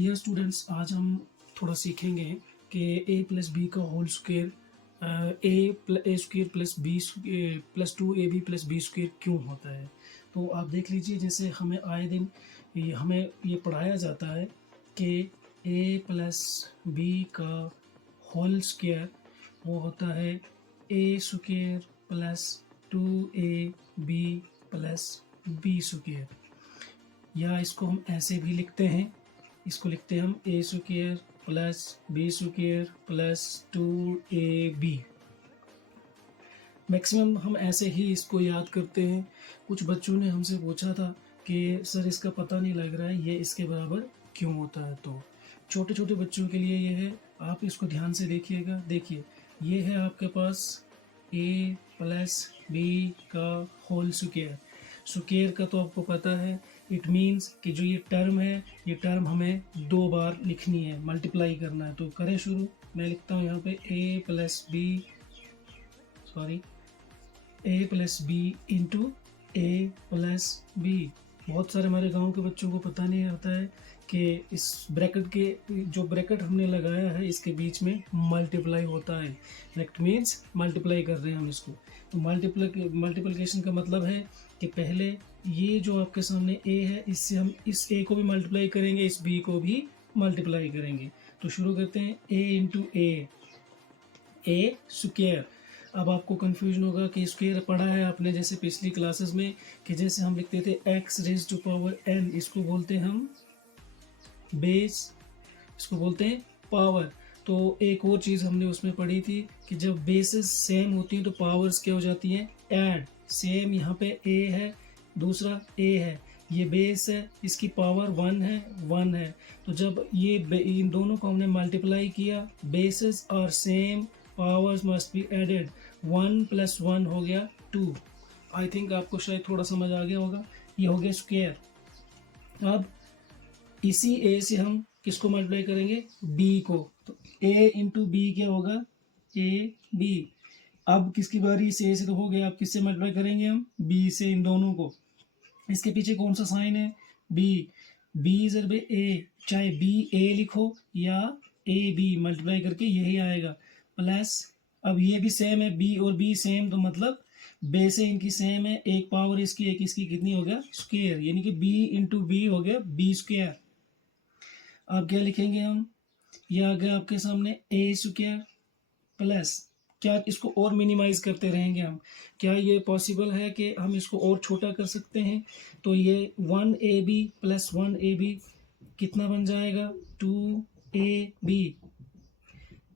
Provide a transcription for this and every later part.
Dear students, आज हम थोड़ा सीखेंगे कि a प्लस बी का whole square A square plus B plus 2ab plus B square क्यों होता है। तो आप देख लीजिए, जैसे हमें आए दिन हमें ये पढ़ाया जाता है कि a प्लस बी का होल स्क्वायर वो होता है a square plus 2ab plus B square, या इसको हम ऐसे भी लिखते हैं, इसको लिखते हैं हम A square plus B square plus 2ab। Maximum हम ऐसे ही इसको याद करते हैं। कुछ बच्चों ने हमसे पूछा था कि सर इसका पता नहीं लग रहा है ये इसके बराबर क्यों होता है। तो छोटे छोटे बच्चों के लिए ये है, आप इसको ध्यान से देखिएगा। देखिए, ये है आपके पास a प्लस बी का होल स्क्वायर। स्क्वायर का तो आपको पता है, इट मीन्स कि जो ये टर्म है, ये टर्म हमें दो बार लिखनी है, मल्टीप्लाई करना है। तो करें शुरू। मैं लिखता हूँ यहाँ पे a plus B into A plus B. बहुत सारे हमारे गांव के बच्चों को पता नहीं होता है कि इस ब्रैकेट के जो ब्रैकेट हमने लगाया है इसके बीच में मल्टीप्लाई होता है। इट मीन्स मल्टीप्लाई कर रहे हैं हम इसको। तो मल्टीप्लिकेशन का मतलब है कि पहले ये जो आपके सामने a है, इससे हम इस a को भी मल्टीप्लाई करेंगे, इस b को भी मल्टीप्लाई करेंगे। तो शुरू करते हैं a इंटू ए स्क्वायर। अब आपको कन्फ्यूजन होगा कि स्क्वायर पढ़ा है आपने जैसे पिछली क्लासेस में, कि जैसे हम लिखते थे x raise to power n, इसको बोलते हैं हम बेस, इसको बोलते हैं पावर। तो एक और चीज़ हमने उसमें पढ़ी थी कि जब बेसेस सेम होती हैं तो पावर्स क्या हो जाती हैं, ऐड। सेम यहाँ पे a है, दूसरा a है, ये बेस है, इसकी पावर 1 है। तो जब ये इन दोनों को हमने मल्टीप्लाई किया, bases are same, powers must be added, 1 plus 1 हो गया 2। आई थिंक आपको शायद थोड़ा समझ आ गया होगा। ये हो गया स्क्वायर। अब इसी a से हम किसको मल्टीप्लाई करेंगे, b को। तो a इंटू बी क्या होगा, ए बी। अब किसकी बारी, इस a से तो हो गया, अब किससे मल्टीप्लाई करेंगे हम, b से, इन दोनों को। इसके पीछे कौन सा साइन है, b, b ज़रबे a, चाहे b a लिखो या a b, मल्टीप्लाई करके यही आएगा, प्लस। अब ये भी सेम है, b और b सेम, तो मतलब बेस से इनकी सेम है, एक पावर इसकी एक इसकी, कितनी हो गया, स्क्वायर, यानी कि b इंटू बी हो गया b स्क्वायर। अब क्या लिखेंगे हम, ये आ गया आपके सामने a स्क्वायर प्लस, क्या इसको और मिनिमाइज करते रहेंगे हम, क्या ये पॉसिबल है कि हम इसको और छोटा कर सकते हैं। तो ये 1ab प्लस 1ab कितना बन जाएगा, 2ab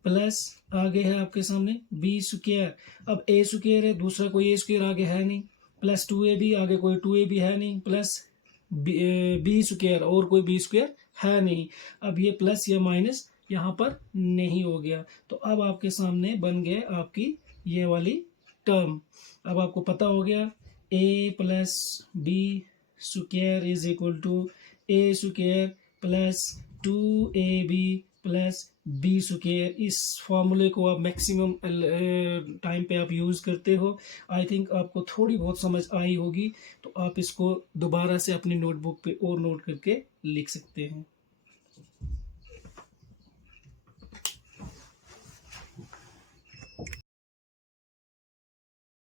प्लस आगे है आपके सामने b स्क्वायर। अब a स्क्वायर है, दूसरा कोई a स्क्वायर आगे है नहीं, प्लस 2ab, आगे कोई 2ab है नहीं, प्लस b स्क्वायर, और कोई b स्क्वायर है नहीं। अब ये प्लस या माइनस यहाँ पर नहीं हो गया। तो अब आपके सामने बन गए आपकी ये वाली टर्म। अब आपको पता हो गया a plus B square is equal to a square plus 2ab plus B square. इस फॉर्मूले को आप मैक्सिमम टाइम पे आप यूज़ करते हो। आई थिंक आपको थोड़ी बहुत समझ आई होगी, तो आप इसको दोबारा से अपनी नोटबुक पे और नोट करके लिख सकते हैं।